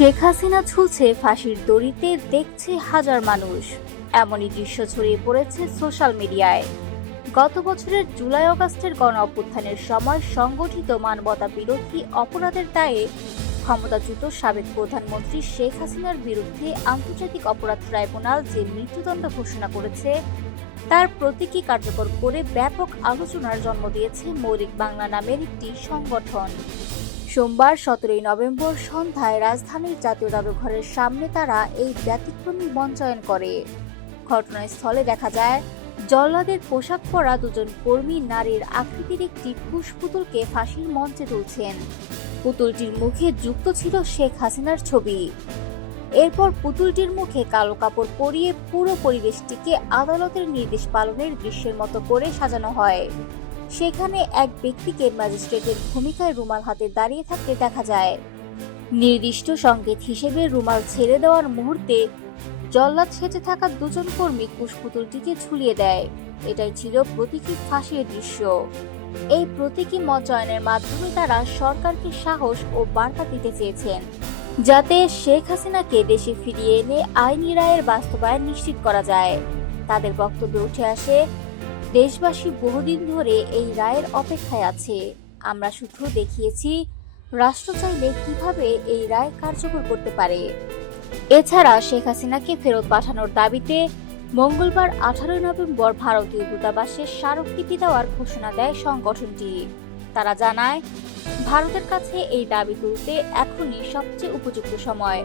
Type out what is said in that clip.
শেখ হাসিনা ঝুলছে ফাঁসির দড়িতে, দেখছে হাজার মানুষ। এমনই দৃশ্য ছড়িয়ে পড়েছে সোশ্যাল মিডিয়ায়। গত বছরের জুলাই আগস্টের গণ অভ্যুত্থানের সময় সংগঠিত মানবতা বিরোধী অপরাধের দায়ে ক্ষমতাচ্যুত সাবেক প্রধানমন্ত্রী শেখ হাসিনার বিরুদ্ধে আন্তর্জাতিক অপরাধ ট্রাইব্যুনাল যে মৃত্যুদণ্ড ঘোষণা করেছে, তার প্রতীকী কার্যকর করে ব্যাপক আলোচনার জন্ম দিয়েছে মৌলিক বাংলা নামের একটি সংগঠন। সোমবার 17 নভেম্বর সন্ধ্যায় রাজধানীর জাতীয় জাদুঘরের সামনে তারা এই ব্যতিক্রমী মঞ্চায়ন করে। ঘটনাস্থলে দেখা যায় জল্লাদের পোশাক পরা দুজন কর্মী নারীর আকৃতির একটি কুশপুতুলকে ফাঁসির মঞ্চে তুলছেন। পুতুলটির মুখে যুক্ত ছিল শেখ হাসিনার ছবি। এরপর পুতুলটির মুখে কালো কাপড় পরিয়ে পুরো পরিবেশটিকে আদালতের নির্দেশ পালনের দৃশ্যের মতো করে সাজানো হয়। সেখানে এক ব্যক্তিকে ম্যাজিস্ট্রেটের ভূমিকায় রুমাল হাতে দাঁড়িয়ে থাকতে দেখা যায়। নির্দিষ্ট সংকেত হিসেবে রুমাল ছেড়ে দেওয়ার মুহূর্তে জল্লাদ সেজে থাকা দুজন কর্মী কুশপুতুলটিকে ঝুলিয়ে দেয়। এটাই ছিল প্রতীকী ফাঁসির দৃশ্য। এই প্রতীকী মঞ্চায়নের মাধ্যমে তারা সরকারকে সাহস ও বার্তা দিতে চেয়েছেন, যাতে শেখ হাসিনাকে দেশে ফিরিয়ে এনে আইনি রায়ের বাস্তবায়ন নিশ্চিত করা যায়। তাদের বক্তব্যে উঠে আসে, দেশবাসী বহুদিন ধরে এই রায়ের অপেক্ষায় আছে। আমরা শুধু দেখিয়েছি রাষ্ট্র চাইলে কিভাবে এই রায় কার্যকর করতে পারে। এছাড়া শেখ হাসিনাকে ফেরত পাঠানোর দাবিতে মঙ্গলবার 18 নভেম্বর ভারতীয় দূতাবাসে স্মারকলিপি দেওয়ার ঘোষণা দেয় সংগঠনটি। তারা জানায়, ভারতের কাছে এই দাবি তুলতে এখনই সবচেয়ে উপযুক্ত সময়।